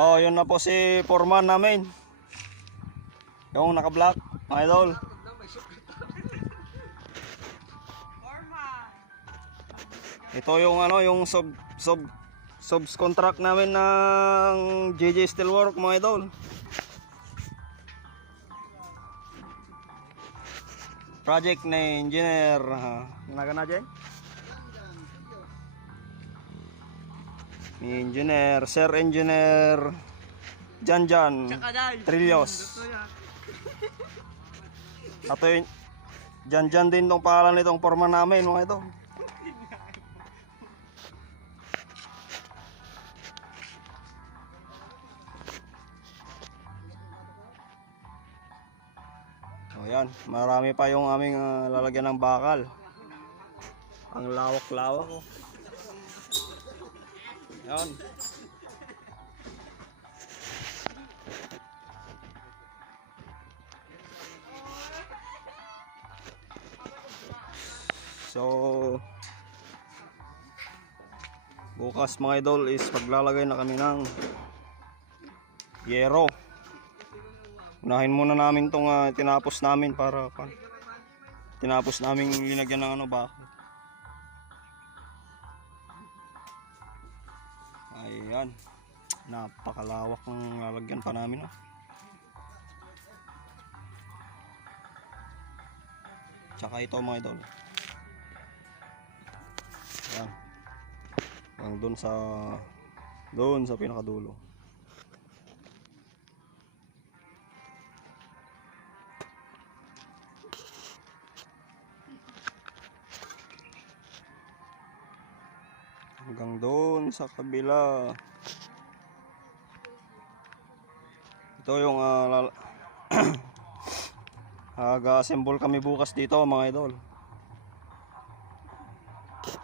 Oh, yun na po si foreman namin. Yung naka-black, mga idol. Ito yung ano, yung subs contract namin ng JJ Steelwork, mga idol. Project na engineer. Nagana dyan? Engineer, Sir Engineer Janjan Trillos. Ato yun, Janjan din tong pangalan nitong forma namin, mga ito. O yan, marami pa yung aming lalagyan ng bakal. Ang lawak-lawak. Yan. So bukas, mga idol, is paglalagay na kami ng yero. Unahin muna namin tong tinapos namin para tinapos namin linagyan ng ano ba. Ayan, napakalawak ng lalagyan pa namin. Tsaka ito, mga idol. Ayan, hanggang doon sa pinakadulo. Hanggang doon sa kabila. Ito yung ga-assemble kami bukas dito, mga idol.